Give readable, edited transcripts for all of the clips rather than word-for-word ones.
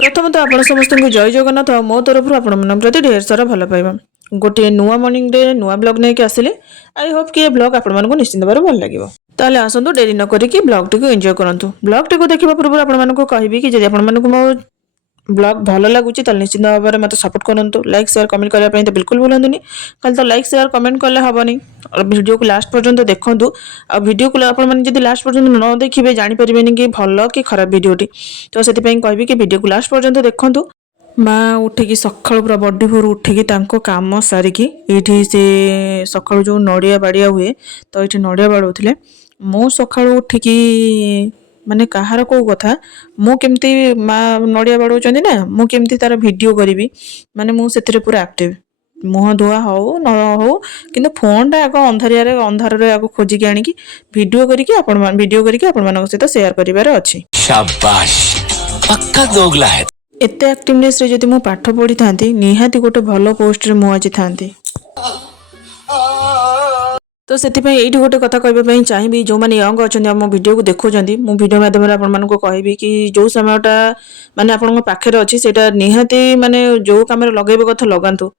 प्रथम तो आपण समस्त को जय जगन्नाथ मो तरफ आपण प्रति ढेर सारा भल पाइबा गोटे नुआ मॉर्निंग डे नुआ ब्लॉग नहीं कि आसिले आई होप कि ये ब्लॉग आपण मानक निश्चित भाव भल लगे ताले आसतु डेरी न करिकी ब्लॉग टी एंजॉय करंतु ब्लॉग टी देखा पूर्व आपण मानक कहबी कि जदि आपण मानक मो ब्लॉग भल लगुच निश्चित भाव में मत सपोर्ट करूँ लाइक शेयर कमेंट करने तो बिल्कुल भूलुनि खाली तो लाइक शेयर कमेंट कले हेनी और वीडियो को लास्ट पर्यंत देखूँ आ वीडियो को आपड़ी लास्ट पर्यंत न देखिए जानीपारे कि भल कि खराब वीडियोटी तो से कहबी कि वीडियो को लास्ट पर्यंत देखूँ माँ उठिकी सकाळु पूरा बडी भोर उठिकी काम सारिकी ये से सकाळु जो नड़िया बाड़िया हुए तो ये नड़िया बाड़ौले मो सकाळु उठिकी माने कहार को कथा मु केमती माँ नड़िया बाड़ौं ना मु केमती तार वीडियो करी माने मु से पूरा एक्टिव मुह धुआ हो न हो कि फोन टा आग अंधार आग खोजिकी आनिकी वीडियो करके आपण सहित शेयर करिवार अछि। शाबाश पक्का दोगला है। एते एक्टिवनेस रे जदि मु पाठ पढ़ी थांती निहाती गोटे भल पोस्ट रे मु आज थांती तो सेतिपई एइठी गोटे कथा कहबे चाहिए जो मैंने यंग अच्छा मो वीडियो को देखुं मु वीडियो माध्यम आपको कहबी कि जो समयटा माने आपन पाखे अच्छी सेटा निहाती माने जो कम लगे कथा लगातु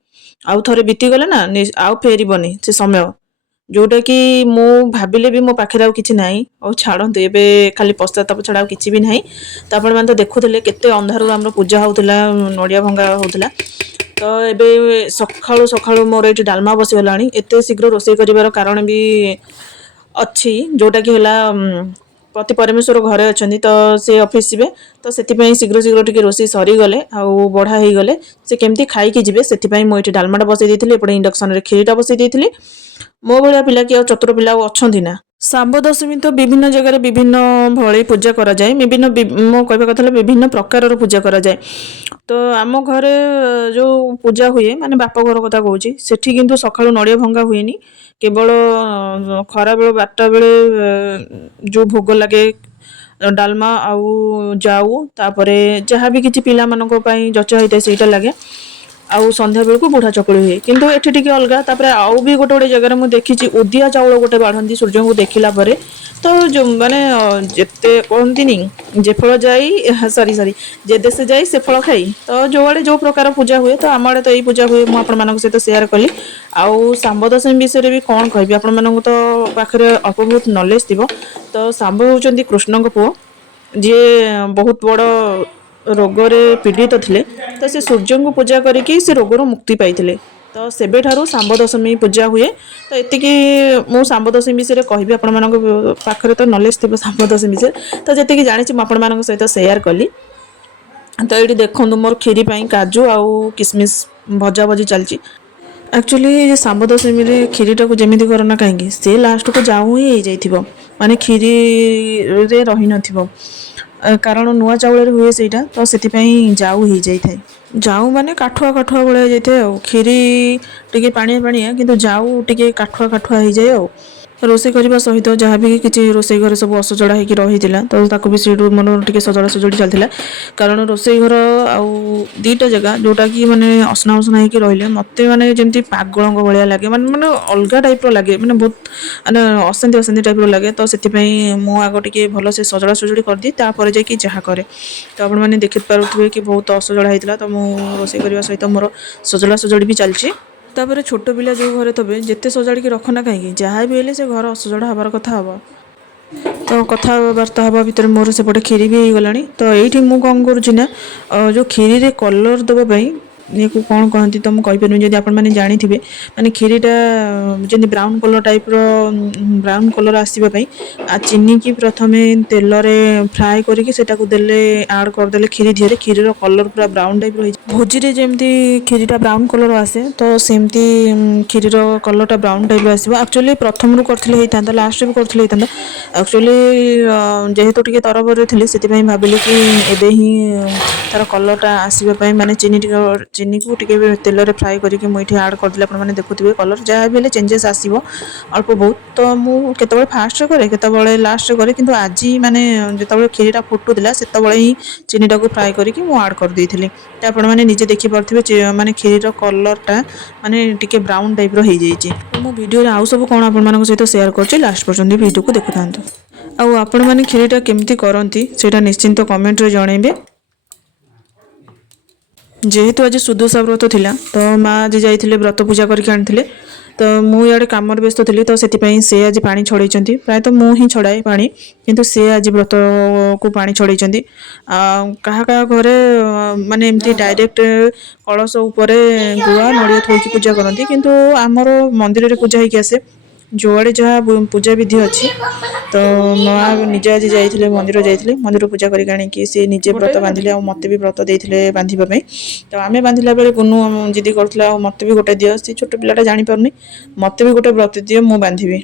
आउ थे बीतीगले ना आउ फेरबनी से समय जोटा कि मु भाविले भी मो पाखे आउ किछि नाही और छाड़ନ୍ତୁ एबे खाली पश्चाताप छाड़ा किछि भी नाही तो आपण माने तो देखुथिले केते अंधारु हमर पूजा होउतला नडिया भंगा होउतला तो एबे सखाळु सखाळु मोर एठी डालमा बसिगलाणी एते शीघ्र रोषेई करिवार कारण भी अच्छी जोटा कि होला पति परमेश्वर घरे अच्छा तो से ऑफिस जीवे तो से शीघ्र शीघ्र टी रोषेई सरी गले आउ बढ़ा हो गले से केमती खाई जीवे से मुझे डालमाटा बसई देती एपटे इंडक्शन रे खीरीटा बसई देती मो भाया पिला कि चतुर पिला अच्छा ना शाम्ब दशमी तो विभिन्न जगह विभिन्न भली पूजा करा जाए विभिन्न मो कहवा कथा विभिन्न प्रकार पूजा करा जाए तो आम घरे जो पूजा हुए माने बाप घर कथा कहूँ सेठी किंतु सकाळु नड़िया भंगा हुएनी केवल खरा बेल 12टा बेले जो भोग लगे डालमा आउ जाऊ तापरे जहाँ भी किसी पिला मानक पई जचा होता है सेटा लगे आउ संध्या बेलू बुढ़ा चकुली हुए किंतु एठी टिके अलगा तापरे आउ भी गोटे गोटे जगह मुझे देखी उदिया चाउल गोटे बाढ़ती सूर्य को देखला परे तो जो माने जेते कहती जेफल जाई सरी सरी जे देश जाई से फल खाई तो जो आड़े जो प्रकार पूजा हुए तो आम आड़े तो यही पूजा हुए मुझे सहित शेयर कली आउ शाम्ब दशमी विषय भी कौन कहबी आपण तो पाखे अल्प बहुत नॉलेज थी तो शाम्ब होउचंदी कृष्ण पुओ जी बहुत बड़ रोगरे पीड़ित थे तो से सूर्य को पूजा करके से रोगर मुक्ति पाई तो सेबे ठारू शाम्ब दशमी पूजा हुए तो एतिकी मु शाम्ब दशमी विषय कहबी आपण मानक पाखरे तो नॉलेज थी शाम्ब दशमी विषय तो जी जानी आपण मानक सहित शेयर कली तो ये देखो मोर खीरी पाई काजू आउ किसमिश भजा भजी चलची एक्चुअली शाम्ब दशमी रे खीरीटा को जमी करना कहीं से लास्ट को जाऊ ही हो जाइथिबो माने खीरी रे रही नथिबो कारण नुआ चाउल हुए सेटा तो से जाऊ हो जाए जाऊ माने काठुआ काठुआ भाया जाए खीरी टी पाणिया पाणिया किंतु जाऊ टी काठुआ काठुआ हो जाए रोषेई करने सहित जहाँ भी किसी रोषेई घर सब असजड़ा होकर रही तो भी सीटू मन टे सजड़ा सजड़ी चलता कारण रोषेई घर आउ दीटा जगह जोटा कि माने असना उसना होकर रही मत मैंने जमी पागल भाया लगे मैंने अलग टाइप लगे मैंने बहुत माने अशांति अशांति टाइप लगे तो से मु आग टे भल से सजड़ा सजड़ी कर दी तापर जाकि जहाँ करे तो आप मैंने देखी पारे कि बहुत असजड़ा होता तो मुझे रोषेई करने सहित मोर सजड़ा सजड़ी भी चलती तापर छोट पिला जो घरे थे जिते सजाड़ी रखना कहीं जहाँ भी हेले से घर असजड़ा हबार कथा हम तो कथबार्ता हवा भितर मोर सेपटे खीरी भी हो गलानी तो ये मुझे कौन करुँना जो खीरी रे कलर देवाई ये को कौन कहती तो मुझे कहीपर जब आप जानी माने खीरीटा जमी brown colour type brown colour आसवाई आ चीनी की प्रथम तेल रे फ्राए करके देले ऐड करदे खीरी धीरे खीर कलर पूरा ब्राउन टाइप रही भोजी रे जमती खीरीटा ब्राउन कलर आसे तो सेमती खीर कलरटा ब्राउन टाइप आसो एक्चुअली प्रथम रू कर लास्ट भी कर एक्चुअली जेहेतु टे तरबर थी से भाविली कि एबे ही तार कलरटा आसवाई माने चीनी को टे तेल रे फ्राए करके मुझे ऐड करदे आपने देखुए कलर जहाँ भी चेंजेस आसो अल्प बहुत तो मुझे फास्ट करे केतबले लास्ट करे किंतु आज माने जो खीरीटा फुटुला से ही चीनीटा को फ्राए करके मुझे ऐड कर देती तो आपने निजे देखिपे माने खीर कलरटा माने टिके ब्राउन टाइप हो जाइए मो वीडियो आउ सब कौन आप सहित शेयर कर लास्ट पर्यंत वीडियो को देखु था आपण मैंने खीरीटा केमती करती से निश्चिंत कमेंट रे जनइबे ଯେହେତୁ ଆଜି ସୁଦଶା ବ୍ରତ ଥିଲା ତ ମା ଆଜି ଯାଇଥିଲେ ବ୍ରତ ପୂଜା କରିକି ଆଣିଥିଲେ। ତ ମୁଁ ଇଆଡ଼େ କାମରେ ବ୍ୟସ୍ତ ଥିଲି ତ ସେଥିପାଇଁ ସେ ଆଜି ପାଣି ଛଡ଼େଇଛନ୍ତି। ପ୍ରାୟତଃ ମୁଁ ହିଁ ଛଡ଼ାଏ ପାଣି, କିନ୍ତୁ ସେ ଆଜି ବ୍ରତକୁ ପାଣି ଛଡ଼େଇଛନ୍ତି। ଆଉ କାହା କାହା ଘରେ ମାନେ ଏମିତି ଡାଇରେକ୍ଟ କଳସ ଉପରେ ଗୁଆ ନଡ଼ିଆ ଥୋଇକି ପୂଜା କରନ୍ତି, କିନ୍ତୁ ଆମର ମନ୍ଦିରରେ ପୂଜା ହେଇକି ଆସେ। ଯୁଆଡ଼େ ଯାହା ପୂଜା ବିଧି ଅଛି। ତ ମା ନିଜେ ଆଜି ଯାଇଥିଲେ ମନ୍ଦିର ଯାଇଥିଲେ, ମନ୍ଦିର ପୂଜା କରିକି ଆଣିକି ସେ ନିଜେ ବ୍ରତ ବାନ୍ଧିଲେ ଆଉ ମୋତେ ବି ବ୍ରତ ଦେଇଥିଲେ ବାନ୍ଧିବା ପାଇଁ। ତ ଆମେ ବାନ୍ଧିଲା ବେଳେ ଗୁନୁ ଜିଦି କରୁଥିଲା ଆଉ ମୋତେ ବି ଗୋଟେ ଦିଅ। ସେ ଛୋଟ ପିଲାଟା ଜାଣିପାରୁନି, ମୋତେ ବି ଗୋଟେ ବ୍ରତ ଦିଅ ମୁଁ ବାନ୍ଧିବି।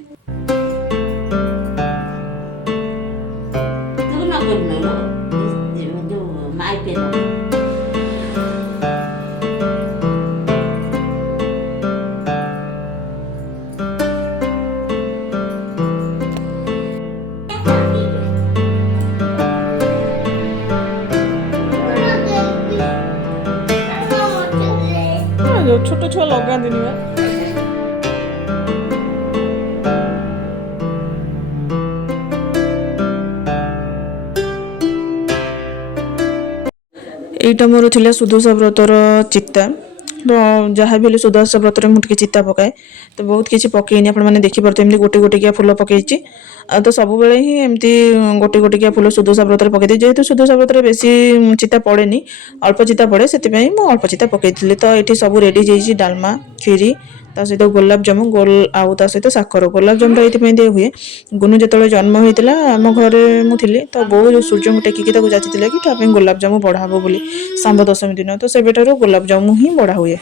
ଛୋଟ ଛୁଆ ଲଗାନ୍ତିନି ବା। এইটা ମୋର ଥିଲା ସୁଦଶା ବ୍ରତର ଚିତା। ତ ଯାହା ବି ହେଲେ ସୁଦଶା ବ୍ରତରେ ମୁଁ ଟିକେ ଚିତା ପକାଏ। ତ ବହୁତ କିଛି ପକେଇନି, ଆପଣମାନେ ଦେଖିପାରୁଥିବେ ଏମିତି ଗୋଟେ ଗୋଟିକିଆ ଫୁଲ ପକେଇଛି। ଆଉ ତ ସବୁବେଳେ ହିଁ ଏମିତି ଗୋଟେ ଗୋଟିକିଆ ଫୁଲ ସୁଦଶା ବ୍ରତରେ ପକେଇଦିଏ। ଯେହେତୁ ସୁଦଶା ବ୍ରତରେ ବେଶୀ ଚିତା ପଡ଼େନି, ଅଳ୍ପ ଚିତା ପଡ଼େ, ସେଥିପାଇଁ ମୁଁ ଅଳ୍ପ ଚିତା ପକେଇଥିଲି। ତ ଏଠି ସବୁ ରେଡ଼ି ହେଇଯାଇଛି, ଡାଲମା, କ୍ଷୀରି, ତା ସହିତ ଗୋଲାପଜାମୁ ଆଉ ତା ସହିତ ସାକର। ଗୋଲାପଜାମୁଟା ଏଇଥିପାଇଁ ଦିଆ ହୁଏ, ଗୁନୁ ଯେତେବେଳେ ଜନ୍ମ ହେଇଥିଲା ଆମ ଘରେ ମୁଁ ଥିଲି, ତ ବୋଉ ସୂର୍ଯ୍ୟଙ୍କୁ ଟେକିକି ତାକୁ ଯାଚିଥିଲା କି ତା ପାଇଁ ଗୋଲାପଜାମୁ ବଢ଼ା ହେବ ବୋଲି ଶାମ୍ବ ଦଶମୀ ଦିନ। ତ ସେବେଠାରୁ ଗୋଲାପଜାମୁ ହିଁ ବଢ଼ା ହୁଏ।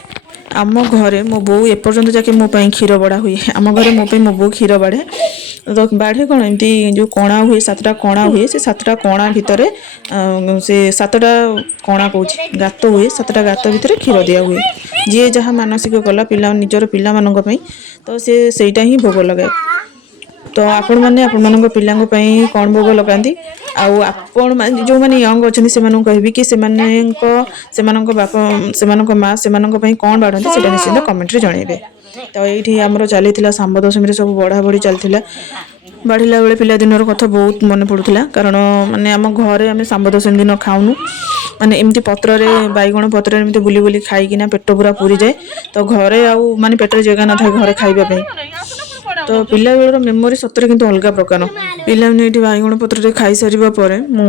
ଆମ ଘରେ ମୋ ବୋଉ ଏପର୍ଯ୍ୟନ୍ତ ଯାକେ ମୋ ପାଇଁ କ୍ଷୀର ବଢ଼ା ହୁଏ। ଆମ ଘରେ ମୋ ପାଇଁ ମୋ ବୋଉ କ୍ଷୀର ବାଢ଼େ। ତ ବାଢ଼େ କ'ଣ, ଏମିତି ଯେଉଁ କଣା ହୁଏ, 7ଟା କଣା ହୁଏ, ସେ 7ଟା କଣା ଭିତରେ ସେ 7ଟା କଣା କହୁଛି ଗାତ ହୁଏ, 7ଟା ଗାତ ଭିତରେ କ୍ଷୀର ଦିଆ ହୁଏ। ଯିଏ ଯାହା ମାନସିକ କଲା ନିଜର ପିଲାମାନଙ୍କ ପାଇଁ, ତ ସେ ସେଇଟା ହିଁ ଭୋଗ ଲଗାଏ। ତ ଆପଣମାନେ ଆପଣମାନଙ୍କ ପିଲାଙ୍କ ପାଇଁ କ'ଣ ଭୋଗ ଲଗାନ୍ତି? ଆଉ ଆପଣମାନେ ଯେଉଁମାନେ ୟଙ୍ଗ ଅଛନ୍ତି ସେମାନଙ୍କୁ କହିବି କି ସେମାନଙ୍କ ବାପା, ସେମାନଙ୍କ ମା ସେମାନଙ୍କ ପାଇଁ କ'ଣ ବାଢ଼ନ୍ତି ସେଇଟା ନିଶ୍ଚିନ୍ତ କମେଣ୍ଟରେ ଜଣାଇବେ। ତ ଏଇଠି ଆମର ଚାଲିଥିଲା ଶାମ୍ବ ଦଶମୀରେ ସବୁ ବଢ଼ା ବଢ଼ି ଚାଲିଥିଲା। ବାଢ଼ିଲା ବେଳେ ପିଲାଦିନର କଥା ବହୁତ ମନେ ପଡ଼ୁଥିଲା, କାରଣ ମାନେ ଆମ ଘରେ ଆମେ ଶାମ୍ବ ଦଶମୀ ଦିନ ଖାଉନୁ। ମାନେ ଏମିତି ପତ୍ରରେ, ବାଇଗଣ ପତ୍ରରେ ଏମିତି ବୁଲି ବୁଲି ଖାଇକିନା ପେଟ ପୁରା ପୁରିଯାଏ। ତ ଘରେ ଆଉ ମାନେ ପେଟରେ ଜାଗା ନଥାଏ ଘରେ ଖାଇବା ପାଇଁ। ତ ପିଲାବେଳର ମେମୋରି ସତରେ କିନ୍ତୁ ଅଲଗା ପ୍ରକାର। ପିଲାମାନେ ଏଇଠି ବାଇଗଣ ପତ୍ରରେ ଖାଇସାରିବା ପରେ ମୁଁ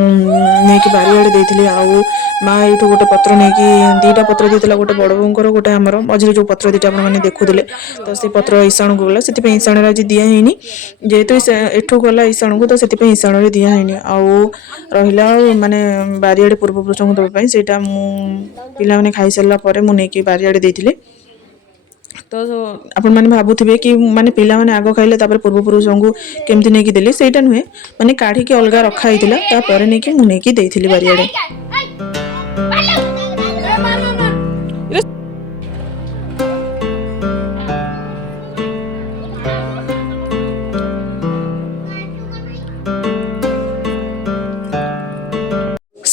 ନେଇକି ବାରିଆଡ଼େ ଦେଇଥିଲି। ଆଉ ମା ଏଇଠୁ ଗୋଟେ ପତ୍ର ନେଇକି, 2ଟା ପତ୍ର ଦେଇଥିଲା, ଗୋଟେ ବଡ଼ ବୋଉଙ୍କର, ଗୋଟେ ଆମର ମଝିରେ ଯେଉଁ ପତ୍ର ଦୁଇଟା ଆପଣମାନେ ଦେଖୁଥିଲେ। ତ ସେଇ ପତ୍ର ଇସାଣକୁ ଗଲା, ସେଥିପାଇଁ ଇସାଣରେ ଆଜି ଦିଆ ହେଇନି। ଯେହେତୁ ଏଠୁ ଗଲା ଇସାଣକୁ, ତ ସେଥିପାଇଁ ଇସାଣରେ ଦିଆ ହେଇନି। ଆଉ ରହିଲା ମାନେ ବାରିଆଡ଼େ ପୂର୍ବପୁରୁଷଙ୍କୁ ଦେବା ପାଇଁ, ସେଇଟା ମୁଁ ପିଲାମାନେ ଖାଇସାରିଲା ପରେ ମୁଁ ନେଇକି ବାରିଆଡ଼େ ଦେଇଥିଲି। ତ ଆପଣମାନେ ଭାବୁଥିବେ କି ମାନେ ପିଲାମାନେ ଆଗ ଖାଇଲେ ତାପରେ ପୂର୍ବପୁରୁଷଙ୍କୁ କେମିତି ନେଇକି ଦେଲି, ସେଇଟା ନୁହେଁ। ମାନେ କାଢ଼ିକି ଅଲଗା ରଖା ହେଇଥିଲା, ତାପରେ ନେଇକି ମୁଁ ନେଇକି ଦେଇଥିଲି ବାରିଆଡ଼େ।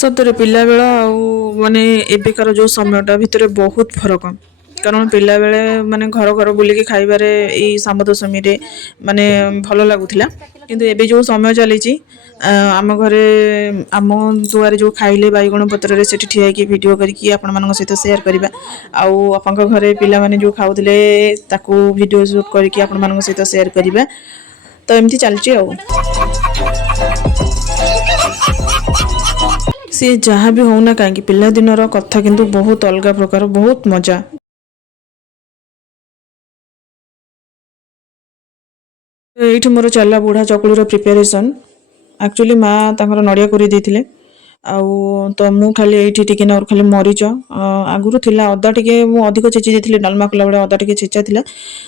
ସତରେ ପିଲାବେଳ ଆଉ ମାନେ ଏବେକାର ଯେଉଁ ସମୟଟା ଭିତରେ ବହୁତ ଫରକ। କାରଣ ପିଲାବେଳେ ମାନେ ଘର ଘର ବୁଲିକି ଖାଇବାରେ ଏଇ ଶାମ୍ବ ଦଶମୀରେ ମାନେ ଭଲ ଲାଗୁଥିଲା। କିନ୍ତୁ ଏବେ ଯେଉଁ ସମୟ ଚାଲିଛି, ଆମ ଘରେ ଆମ ଦୁଆରେ ଯେଉଁ ଖାଇଲେ ବାଇଗଣ ପତ୍ରରେ, ସେଠି ଠିଆ ହେଇକି ଭିଡ଼ିଓ କରିକି ଆପଣମାନଙ୍କ ସହିତ ସେୟାର କରିବା। ଆଉ ଆପଣଙ୍କ ଘରେ ପିଲାମାନେ ଯେଉଁ ଖାଉଥିଲେ ତାକୁ ଭିଡ଼ିଓ ସୁଟ୍ କରିକି ଆପଣମାନଙ୍କ ସହିତ ସେୟାର କରିବା। ତ ଏମିତି ଚାଲିଛି ଆଉ। ସିଏ ଯାହା ବି ହଉନା କାହିଁକି, ପିଲାଦିନର କଥା କିନ୍ତୁ ବହୁତ ଅଲଗା ପ୍ରକାର, ବହୁତ ମଜା। ଏଇଠି ମୋର ଚାଲିଲା ବୁଢ଼ା ଚକୁଳିର ପ୍ରିପାରେସନ୍। ଆକ୍ଚୁଆଲି ମା ତାଙ୍କର ନଡ଼ିଆ କୋରି ଦେଇଥିଲେ। ଆଉ ତ ମୁଁ ଖାଲି ଏଇଠି ଟିକେ ନାକୁ ଖାଲି ମରିଚ, ଆଗରୁ ଥିଲା ଅଦା ଟିକେ ମୁଁ ଅଧିକ ଛେଚି ଦେଇଥିଲି, ଡାଲମା କଲାବେଳେ ଅଦା ଟିକେ ଛେଚା ଥିଲା।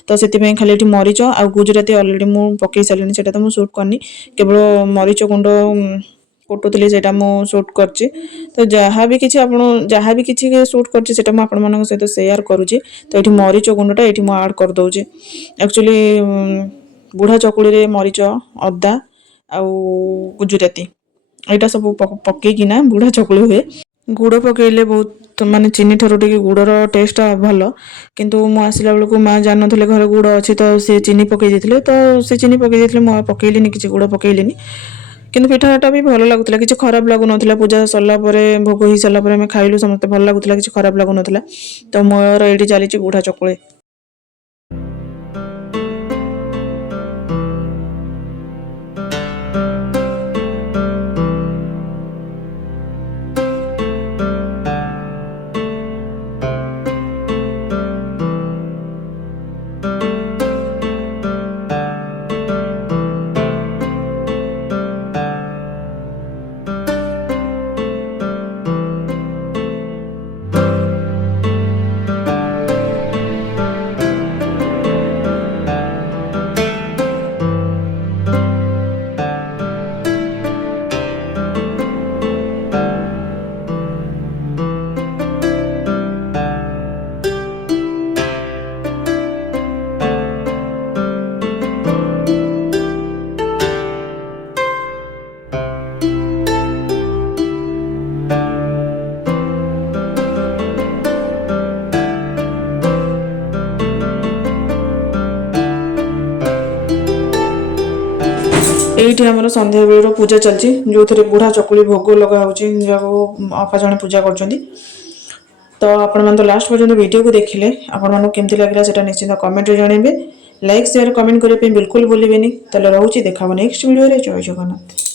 ତ ସେଥିପାଇଁ ଖାଲି ଏଠି ମରିଚ ଆଉ ଗୁଜୁରାତି ଅଲରେଡ଼ି ମୁଁ ପକାଇ ସାରିଲିଣି, ସେଇଟା ତ ମୁଁ ସୁଟ୍ କରିନି। କେବଳ ମରିଚ ଗୁଣ୍ଡ କୁଟୁଥିଲି, ସେଇଟା ମୁଁ ସୁଟ୍ କରିଛି। ତ ଯାହା ବି କିଛି ସୁଟ୍ କରିଛି ସେଇଟା ମୁଁ ଆପଣମାନଙ୍କ ସହିତ ସେୟାର କରୁଛି। ତ ଏଠି ମରିଚ ଗୁଣ୍ଡଟା ଏଇଠି ମୁଁ ଆଡ଼୍ କରିଦେଉଛି। ଆକ୍ଚୁଆଲି ବୁଢ଼ା ଚକୁଳିରେ ମରିଚ, ଅଦା ଆଉ ଗୁଜୁରାତି ଏଇଟା ସବୁ ପକେଇକିନା ବୁଢ଼ା ଚକୁଳି ହୁଏ। ଗୁଡ଼ ପକେଇଲେ ବହୁତ ମାନେ ଚିନି ଠାରୁ ଟିକେ ଗୁଡ଼ର ଟେଷ୍ଟଟା ଭଲ। କିନ୍ତୁ ମୁଁ ଆସିଲା ବେଳକୁ ମା ଜାଣିନଥିଲେ ଘରେ ଗୁଡ଼ ଅଛି, ତ ସେ ଚିନି ପକେଇ ଦେଇଥିଲେ। ତ ସେ ଚିନି ପକେଇ ଦେଇଥିଲେ, ମୁଁ ଆଉ ପକେଇଲିନି, କିଛି ଗୁଡ଼ ପକେଇଲିନି। କିନ୍ତୁ ପିଠାଟା ବି ଭଲ ଲାଗୁଥିଲା, କିଛି ଖରାପ ଲାଗୁନଥିଲା। ପୂଜା ସରିଲା ପରେ ଭୋଗ ହେଇ ସାରିଲା ପରେ ଆମେ ଖାଇଲୁ, ସମସ୍ତେ ଭଲ ଲାଗୁଥିଲା, କିଛି ଖରାପ ଲାଗୁନଥିଲା। ତ ମୋର ଏଇଠି ଚାଲିଛି ବୁଢ଼ା ଚକୁଳି। ଏଇଠି ଆମର ସନ୍ଧ୍ୟାବେଳର ପୂଜା ଚାଲିଛି, ଯେଉଁଥିରେ ବୁଢ଼ା ଚକୁଳି ଭୋଗ ଲଗା ହେଉଛି, ଯାହାକୁ ଅପା ଜଣେ ପୂଜା କରୁଛନ୍ତି। ତ ଆପଣମାନେ ତ ଲାଷ୍ଟ ପର୍ଯ୍ୟନ୍ତ ଭିଡ଼ିଓକୁ ଦେଖିଲେ, ଆପଣମାନଙ୍କୁ କେମିତି ଲାଗିଲା ସେଟା ନିଶ୍ଚିତ କମେଣ୍ଟରେ ଜଣାଇବେ। ଲାଇକ୍ ସେୟାର କମେଣ୍ଟ କରିବା ପାଇଁ ବିଲକୁଲ ଭୁଲିବେନି। ତାହେଲେ ରହୁଛି, ଦେଖା ହେବ ନେକ୍ସଟ ଭିଡ଼ିଓରେ। ଜୟ ଜଗନ୍ନାଥ।